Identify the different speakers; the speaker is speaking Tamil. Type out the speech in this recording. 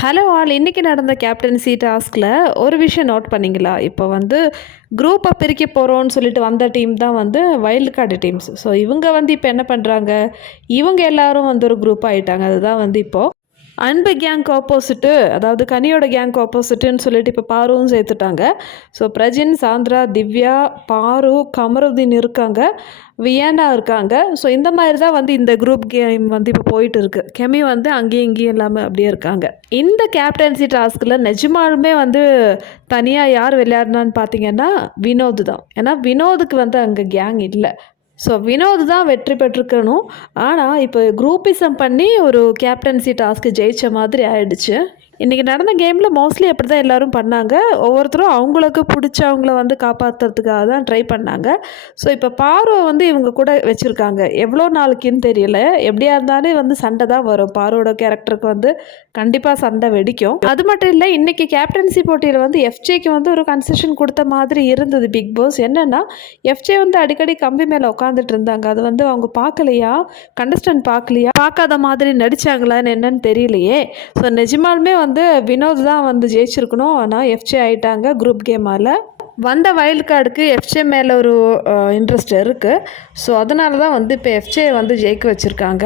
Speaker 1: ஹலோ ஆல் இன்றைக்கி நடந்த கேப்டன்சி டாஸ்கில் ஒரு விஷயம் நோட் பண்ணிங்களா? இப்போ வந்து குரூப்பை பிரிக்க போகிறோன்னு சொல்லிட்டு வந்த டீம் தான் வந்து வைல்டு கார்டு டீம்ஸ் ஸோ இவங்க வந்து இப்போ என்ன பண்ணுறாங்க இவங்க எல்லாரும் வந்து ஒரு குரூப் ஆகிட்டாங்க அதுதான் வந்து இப்போது அன்பு கேங்க் ஆப்போசிட்டு அதாவது கனியோட கேங்க் ஆப்போசிட்டுன்னு சொல்லிட்டு இப்போ பாருவும் சேர்த்துட்டாங்க. ஸோ பிரஜின் சாந்திரா திவ்யா பாரு கமருதீன் இருக்காங்க. வியன்னா இருக்காங்க. ஸோ இந்த மாதிரி தான் வந்து இந்த குரூப் கேம் வந்து இப்போ போயிட்டு இருக்கு கெமி வந்து அங்கேயும் இங்கேயும் இல்லாமல் அப்படியே இருக்காங்க. இந்த கேப்டன்சி டாஸ்கில் நிஜமாலுமே வந்து தனியாக யார் விளையாடினான்னு பார்த்தீங்கன்னா வினோத் தான் ஏன்னா வினோதுக்கு வந்து அங்கே கேங் இல்லை. ஸோ வினோத் தான் வெற்றி பெற்றிருக்கணும். ஆனால் இப்போ குரூப்பிசம் பண்ணி ஒரு கேப்டன்சி டாஸ்க்கு ஜெயிச்ச மாதிரி ஆயிடுச்சு. இன்றைக்கி நடந்த கேமில் மோஸ்ட்லி அப்படி தான் எல்லோரும் பண்ணாங்க. ஒவ்வொருத்தரும் அவங்களுக்கு பிடிச்சவங்கள வந்து காப்பாற்றுறதுக்காக தான் ட்ரை பண்ணாங்க. ஸோ இப்போ பார்வை வந்து இவங்க கூட வச்சுருக்காங்க. எவ்வளோ நாளைக்குன்னு தெரியல. எப்படியா இருந்தாலும் வந்து சண்டை தான் வரும். பாரோட கேரக்டருக்கு வந்து கண்டிப்பாக சண்டை வெடிக்கும். அது மட்டும் இல்லை இன்றைக்கி கேப்டன்சி போட்டியில் வந்து எஃப்ஜேக்கு வந்து ஒரு கன்செஷன் கொடுத்த மாதிரி இருந்தது பிக் பாஸ் என்னென்னா எஃப்ஜே வந்து அடிக்கடி கம்பி மேலே உட்காந்துட்டு இருந்தாங்க. அது வந்து அவங்க பார்க்கலையா? கண்டஸ்டன்ட் பார்க்கலையா? பார்க்காத மாதிரி நடித்தாங்களான்னு என்னன்னு தெரியலையே. ஸோ நிஜமாலுமே வந்து வந்து வினோத் தான் வந்து ஜெயிச்சிருக்கணும். ஆனால் எஃப்ஜே ஆயிட்டாங்க குரூப் கேமால் வந்த வைல்ட் கார்டுக்கு எஃப்ஜே மேலே ஒரு இன்ட்ரெஸ்ட் இருக்குது ஸோ அதனால தான் வந்து இப்போ எஃப்ஜே வந்து ஜெயிக்க வச்சுருக்காங்க.